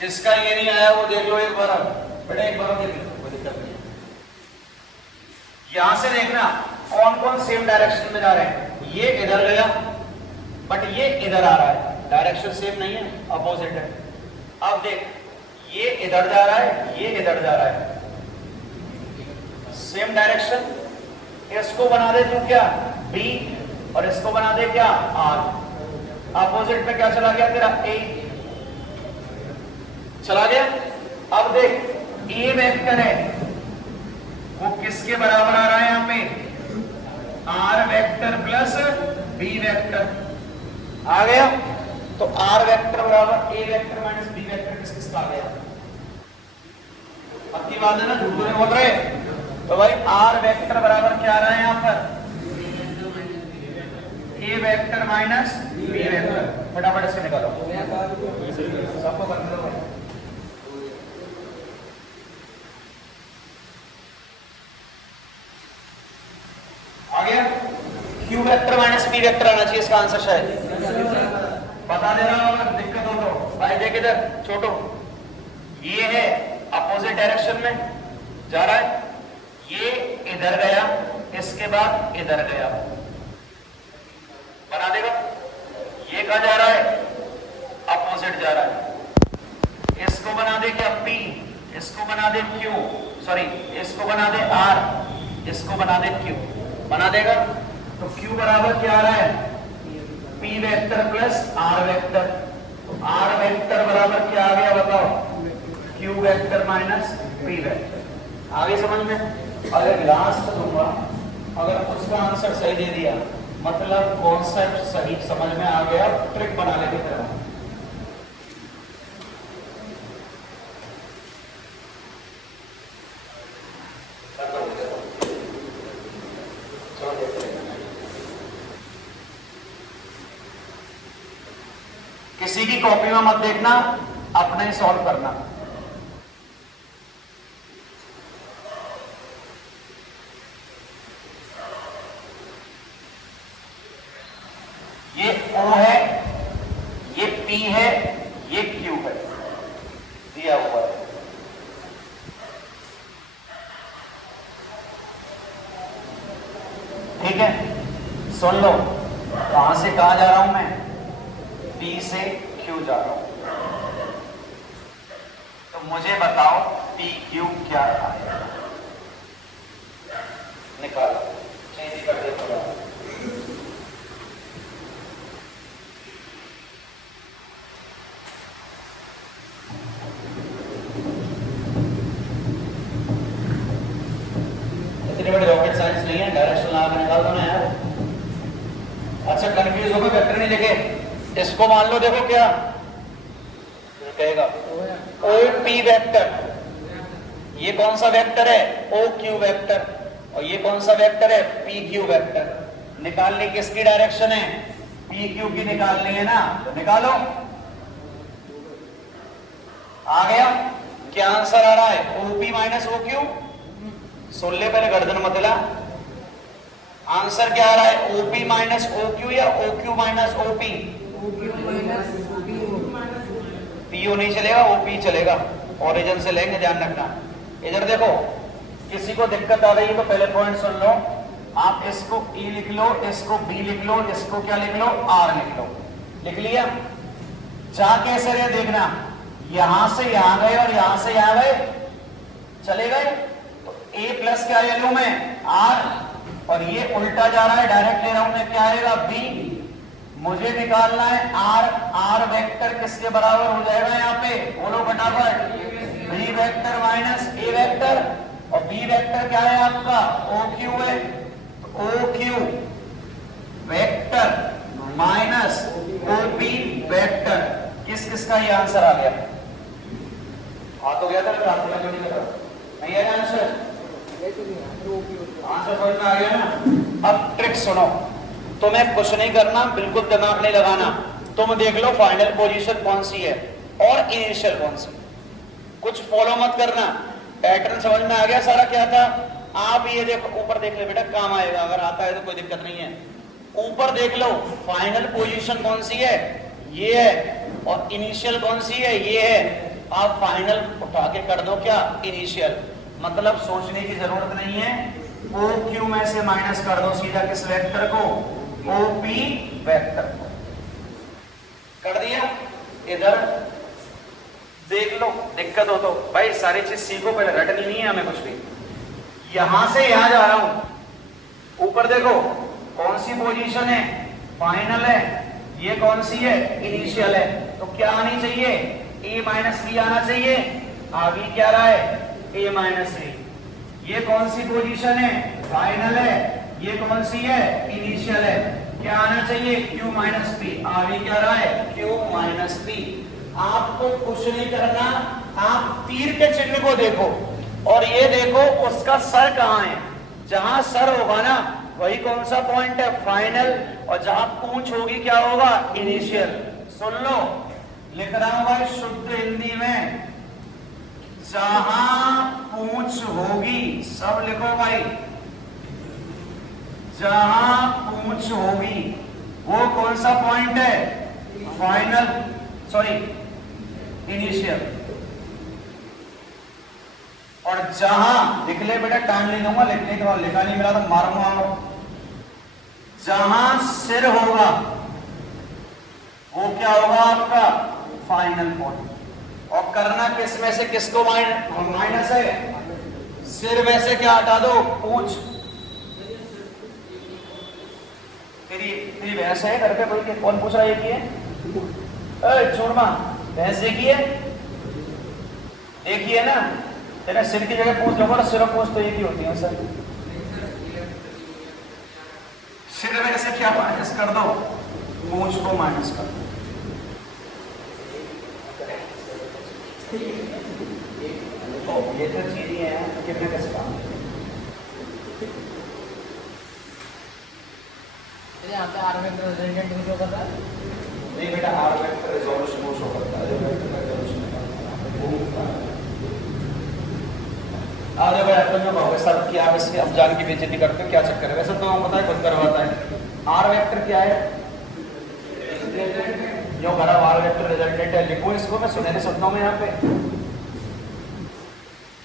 जिसका ये नहीं आया वो देख लो एक बार, बेटा एक बार देख लो, कोई दिक्कत नहीं। यहां से देखना कौन कौन सेम डायरेक्शन में जा रहे हैं। ये इधर गया बट ये इधर आ रहा है, डायरेक्शन सेम नहीं है, अपोजिट है। अब देख ये इधर जा रहा है, ये इधर जा रहा है, सेम डायरेक्शन। इसको बना दे तू क्या B और इसको बना दे क्या R। अपोजिट में क्या चला गया तेरा A चला गया। अब देख A वेक्टर है वो किसके बराबर आ रहा है, यहां पे R vector plus B vector आ गया। तो R वेक्टर बराबर A vector minus B vector किस किसका आ गया। पक्की बात है ना, झूठ नहीं बोल रहे। तो भाई R वेक्टर बराबर क्या आ रहा है यहां पर, A vector minus B vector. फटाफट इसको निकालो, सबको कर दो। आ गया। Q vector minus B vector आना चाहिए इसका आंसर शायद। बता दे रहा हूं अगर दिक्कत हो तो। भाई देख इधर छोटो, ये है अपोजिट डायरेक्शन में जा रहा है, ये इधर गया, इसके बाद इधर गया, बना देगा। ये कहां जा रहा है, अपोजिट जा रहा है। इसको बना दे क्या P, इसको बना दे Q, सॉरी इसको बना दे R, इसको बना दे Q, बना देगा। तो Q बराबर क्या आ रहा है, P vector plus R vector. तो R वेक्टर बराबर क्या आ गया बताओ, Q vector minus P vector. आगे समझ में? अगर लास्ट दूंगा, अगर उसका आंसर सही दे दिया मतलब कॉन्सेप्ट सही समझ में आ गया, ट्रिक बना लेके तरह। किसी की कॉपी में मत देखना, अपने ही सॉल्व करना। ये O है, ये P है, ये Q है, दिया हुआ है। ठीक है, सुन लो, कहां से कहां जा रहा हूं मैं, B से Q जा रहा हूं। तो मुझे बताओ PQ क्या आएगा, निकालो। चेंज कर दे थोड़ा। इतनी बड़ी रॉकेट साइंस नहीं है, डायरेक्शन लगा के निकाल दो ना यार। अच्छा कंफ्यूज हो गए, वेक्टर नहीं लिखे, इसको मान लो, देखो क्या कहेगा। OP वेक्टर, ये कौन सा वेक्टर है? OQ वेक्टर, और ये कौन सा वेक्टर है? PQ vector. निकालनी किसकी डायरेक्शन है? PQ की निकालनी है ना, तो निकालो। आ गया? क्या आंसर आ रहा है? OP minus OQ। सुन ले पहले, गर्दन मत हिला। आंसर क्या आ रहा है? OP माइनस OQ या OQ माइनस OP? PO नहीं चलेगा, OP चलेगा। ओरिजिन से लेंगे, ध्यान रखना। इधर देखो, किसी को दिक्कत आ रही है तो पहले पॉइंट सुन लो। आप इसको E लिख लो, इसको B लिख लो, इसको क्या लिख लो? R लिख लो। लिख लिया? जा कैसे रहे देखना, यहां से यहां गए और यहां से यहां गए, चले गए तो A प्लस क्या ले लूं मैं? R, और ये उल्टा जा रहा है, डायरेक्ट ले रहा हूं मैं, क्या आएगा? B। मुझे निकालना है R वेक्टर किसके बराबर हो जाएगा यहाँ पे? बोलो फटाफट। B vector minus A vector, और B वेक्टर क्या है आपका? OQ है। तो OQ vector minus OP vector, किस किसका ये आंसर आ गया? आ तो गया था, नहीं आया आंसर? आंसर समझ में आ गया ना? अब ट्रिक सुनो, तुम्हें कुछ नहीं करना, बिल्कुल दिमाग नहीं लगाना। तुम देख लो फाइनल पोजीशन कौन सी है और इनिशियल कौन सी। कुछ फॉलो मत करना, पैटर्न समझ में आ गया सारा क्या था? आप ये देखो, ऊपर देख ले बेटा, काम आएगा, अगर आता है तो कोई दिक्कत नहीं है। ऊपर देख लो, फाइनल पोजीशन कौन सी है? ये है, और इनिशियल कौन सी है? ये है। आप फाइनल उठा के कर दो क्या? इनिशियल। मतलब सोचने की जरूरत नहीं है, OQ में से माइनस कर दो सीधा किस वेक्टर को? OP वेक्टर को। कर दिया? इधर देख लो, दिक्कत हो तो भाई सारी चीज सीखो, पहले रटनी नहीं है हमें कुछ भी। यहां से यहां जा रहा हूं, ऊपर देखो कौन सी पोजीशन है? फाइनल है। ये कौन सी है? इनिशियल है। तो क्या आनी चाहिए? A माइनस B आना चाहिए। आगे क्या रहा है? A minus A। ये कौन सी पोजीशन है? फाइनल है। ये कौन सी है? इनिशियल है। क्या आना चाहिए? Q minus P। आगे क्या रहा है? Q minus P। आपको कुछ नहीं करना, आप तीर के चिन्ह को देखो और ये देखो उसका सर कहां है। जहां सर होगा ना, वही कौन सा पॉइंट है? फाइनल। और जहां पूंछ होगी क्या होगा? इनिशियल। सुन लो, लिख रहा हूं भाई शुद्ध हिंदी में, जहां पूंछ होगी, सब लिखो भाई, जहां पूंछ होगी वो कौन सा पॉइंट है? Final, sorry initial. और जहां, लिख ले बेटा, टाइम नहीं दूंगा लिखने के बाद, लिखा नहीं मिला तो मारूंगा। जहां सिर होगा वो क्या होगा आपका? Final point. और करना किस में से किसको माइनस है? सिर में से क्या हटा दो? पूंछ। तेरी भैंस है घर पे कोई? कौन पूछ रहा है? ये है चूरमा, भैंस देखी है? देखी है ना? तेरा सिर की जगह पूछ लो, सिर और पूछ तो एक ही होती है सर। सिर में से क्या माइनस कर दो? पूंछ को माइनस कर दो। ये तो चीज ही है, कितने कैसे काम? यहाँ पे R वेक्टर रिजल्टेंट शो करता है? नहीं बेटा, R वेक्टर रिजोल्यूशन शो करता है। आज अगर अपन जो भाव साहब कि आप इसके अफजान की बेइज्जती करते हो, क्या चक्कर है? वैसे तो हम पता है खुद करवाता है। R वेक्टर क्या है? जो हमारा R वेक्टर रिजल्टेंट है, लिखो इसको, मैं सुनहरे सपनों में यहाँ पे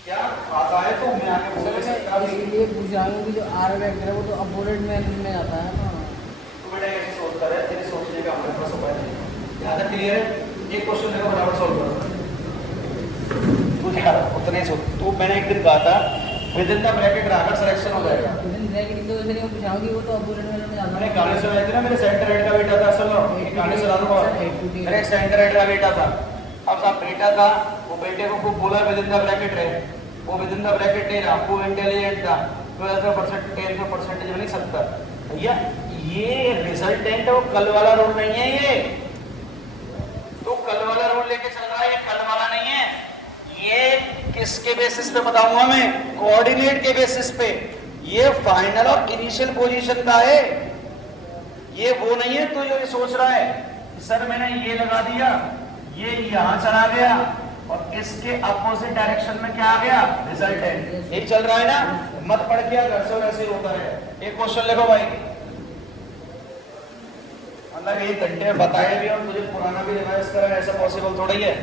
क्या आता है तो मैं आगे बोल सकता हूं। इसलिए पूछ रहा हूँ कि जो R वेक्टर है वो तो अपोजिट में आता है ना। तो बेटा कैसे सोच कर रहा है? तेरे सोचने का हमारे पास उपाय नहीं। क्या था? क्लियर है? ये क्वेश्चन देखो, फटाफट सॉल्व करो। तू यार उतना ही सोच। तो मैंने एक दिन कहा था विद इन द ब्रैकेट रखकर सिलेक्शन हो जाएगा। विद इन ब्रैकेट तो वैसे नहीं पूछ रहा हूँ कि वो तो अपोजिट में जाता है। मैंने गाने सुनाए थे ना, मेरे सेंटर हेड का बेटा था। सुनो, एक गाने सुना दूंगा। मेरे एक सेंटर हेड का बेटा था। अब साहब बेटा था, वो बेटे को खूब बोला विद इन द ब्रैकेट रहे, वो विद इन द ब्रैकेट नहीं रहा। वो इंटेलिजेंट था, 12% का परसेंटेज बनी 70। भैया ये रिजल्टेंट है, वो कल वाला रूल नहीं है। ये तो कल वाला रूल लेके चल रहा है, ये कल वाला नहीं है। ये किसके बेसिस पे बताऊंगा मैं? कोऑर्डिनेट के बेसिस पे। ये फाइनल और इनिशियल पोजीशन का है, ये वो नहीं है तो जो ये सोच रहा है सर मैंने ये लगा दिया, ये यहां चला गया और इसके अपोजिट डायरेक्शन में क्या आ गया? रिजल्टेंट। एक चल रहा है ना, मत पढ़ के घर से वैसे ही होता है। एक क्वेश्चन लिखो भाई, मतलब 1 घंटे में बताए भी और तुझे पुराना भी रिवाइज करा, ऐसा पॉसिबल थोड़ा ही है।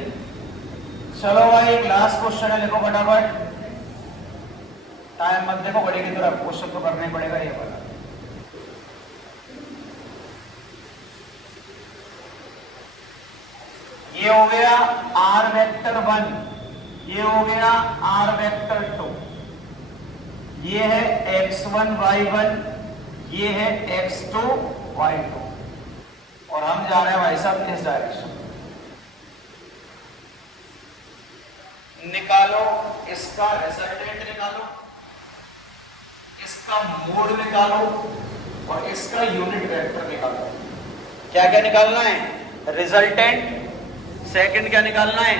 चलो भाई एक लास्ट क्वेश्चन है, लिखो फटाफट, टाइम मत देखो घड़ी की तरफ, क्वेश्चन तो करना ही पड़ेगा ये वाला। ये हो गया r वेक्टर 1, ये हो गया r वेक्टर 2, ये है x1 y1, ये है x2 y2 और हम जा रहे हैं भाई साहब इस डायरेक्शन। निकालो इसका रिजल्टेंट, निकालो इसका मोड, निकालो और इसका यूनिट वेक्टर निकालो। क्या क्या निकालना है? रिजल्टेंट, सेकंड क्या निकालना है?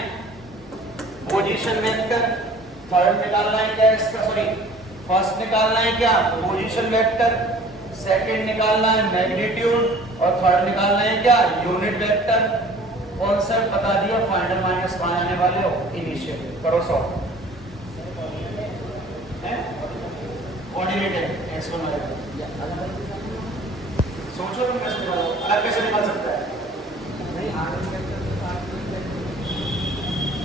पोजीशन वेक्टर, थर्ड निकालना है क्या इसका, सॉरी फर्स्ट निकालना है क्या? पोजीशन वेक्टर, सेकंड निकालना है मैग्नीट्यूड और थर्ड निकालना है क्या? Unit vector. कॉन्सेप्ट बता दिया, फाइनल माइनस बनाने वाले हो इनिशियल। करो सॉल्व। कोऑर्डिनेट है x1 y1, सोचो तुम कैसे निकालो, अलग कैसे निकाल सकता है?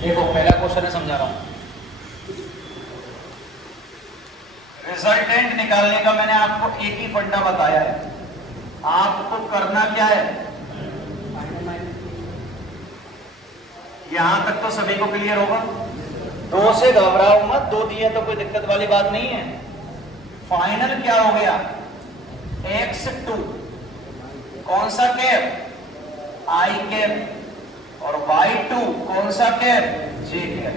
देखो पहला क्वेश्चन है, समझा रहा हूं। रिजल्टेंट निकालने का मैंने आपको एक ही फंडा बताया है, आपको करना क्या है? यहां तक तो सभी को क्लियर होगा। 2 से घबराओ मत, 2 दिए तो कोई दिक्कत वाली बात नहीं है। फाइनल क्या हो गया? x2 कौन सा कैप? I कैप और y2 कौन सा कैप? J cap.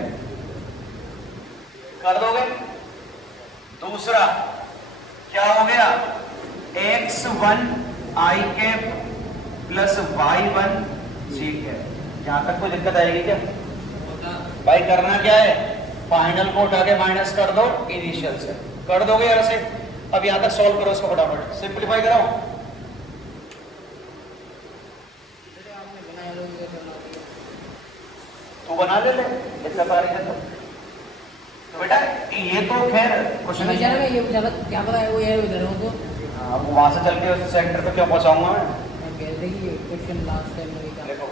कर दोगे? दूसरा क्या हो गया? x1 I cap plus y1 J cap. यहां तक कोई दिक्कत आएगी क्या भाई? करना क्या है? फाइनल को उठा के माइनस कर दो इनिशियल से, कर दोगे यार से। अब यहां तक सॉल्व करो इसको, फटाफट सिंपलीफाई कराओ। तो बना ले इतना सारी है तो बेटा ये तो खैर क्वेश्चन में ये क्या पता है वो ये इधर हो तो अब वहां से चल के उस सेंटर पे क्यों पहुंचाऊंगा मैं? कह रही है क्वेश्चन लास्ट टाइम में देखो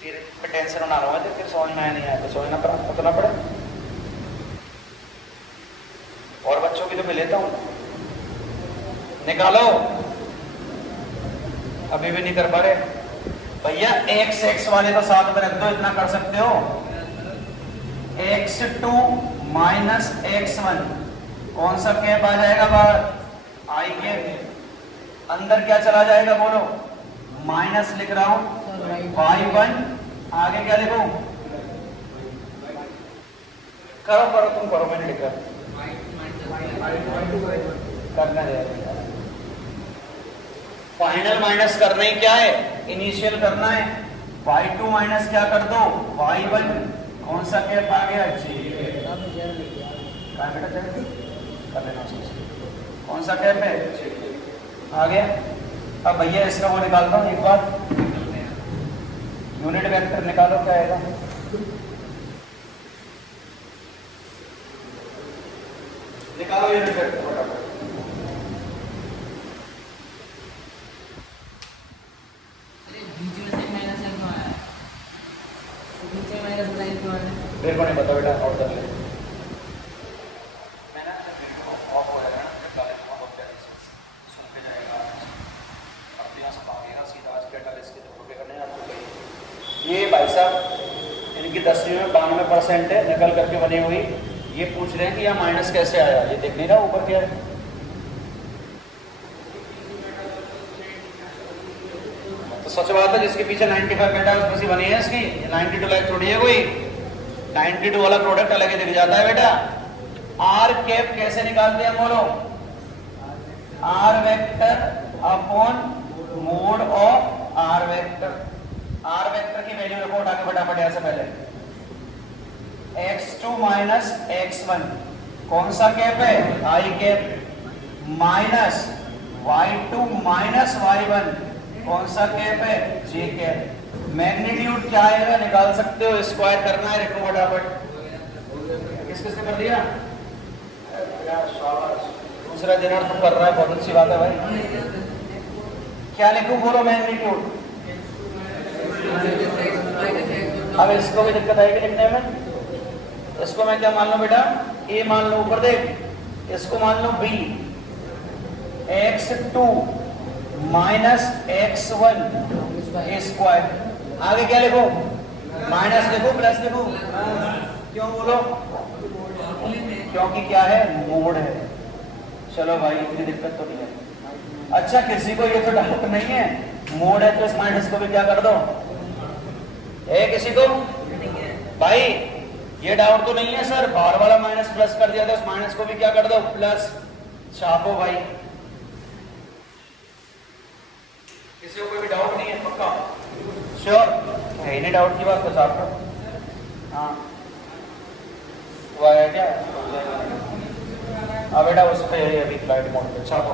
फिर टेंशन ना लो, फिर समझ में नहीं आया तो समझना पता पड़े। और बच्चों की तो मैं लेता हूं, निकालो। अभी भी नहीं कर पा रहे भैया? x वाले तो साथ में रख दो, इतना कर सकते हो। x2 माइनस x1 कौन सा कैप आ जाएगा बाहर? I cap. अंदर क्या चला जाएगा बोलो? माइनस लिख रहा हूं y1, आगे क्या लिखूं? करो करो तुम करो, मैंने लिखा करना है। फाइनल माइनस करना ही क्या है? इनिशियल करना है। y2 माइनस क्या कर दो? y1 कौन सा कैप आ गया? J कर लेना, कौन सा कैप है? J आ गया। अब भैया इसका वो निकालता हूं एक बार, यूनिट वेक्टर निकालो क्या आएगा? निकालो यूनिट वेक्टर फटाफट। मेरे को नहीं पता बेटा, और कर ले। मैं ना ऑफ हो जाएगा ना, बहुत प्यारी से सुन के जाएगा, अपने यहाँ से भागेगा सीधा। आज कैटालिस्ट के रुपये करने आपको चाहिए। ये भाई साहब इनकी 10वीं में 92% है, निकल करके बनी हुई। ये पूछ रहे हैं कि यहाँ माइनस कैसे आया, ये देख नहीं रहा ऊपर क्या है। तो सच बात है, जिसके पीछे 95 बेटा उसमें से बनी है इसकी, 92 लाइक थोड़ी है कोई। 92 वाला प्रोडक्ट अलग ही दिख जाता है बेटा। आर कैप कैसे निकालते हैं बोलो? R vector upon mod of R vector. R vector की वैल्यू रखो उठा के फटाफट यहाँ से पहले। x2 माइनस x1 कौन सा कैप है, आई cap, minus y2 minus y1 कौन सा कैप है, जे कैप। मैग्नीट्यूड क्या आएगा निकाल सकते हो, स्क्वायर करना है, लिखो फटाफट। किस किसने कर दिया, दूसरा दिन तो कर रहा है, बहुत अच्छी बात है भाई। क्या लिखूं बोलो मैग्नीट्यूड। अब इसको भी दिक्कत आएगी लिखने में। इसको मैं क्या मान लूं बेटा, ए मान लो, ऊपर देख, इसको मान लो B, x2 minus x1 square. आगे क्या लिखो, माइनस लिखो प्लस लिखो, क्यों बोलो, क्योंकि क्या है, मोड है। चलो भाई इतनी दिक्कत तो नहीं है। अच्छा किसी को ये तो डाउट नहीं है, मोड है तो इस माइनस को भी क्या कर दो, है किसी को भाई ये डाउट तो नहीं है सर, बाहर वाला माइनस प्लस कर दिया था, उस माइनस को भी क्या कर दो, प्लस। छापो भाई, किसी को कोई भी डाउट नहीं है, पक्का श्योर है, नहीं डाउट की बात तो साफ करो। हाँ वो है क्या, बेटा उस पर अभी फ्लाइट मोड पे छापो।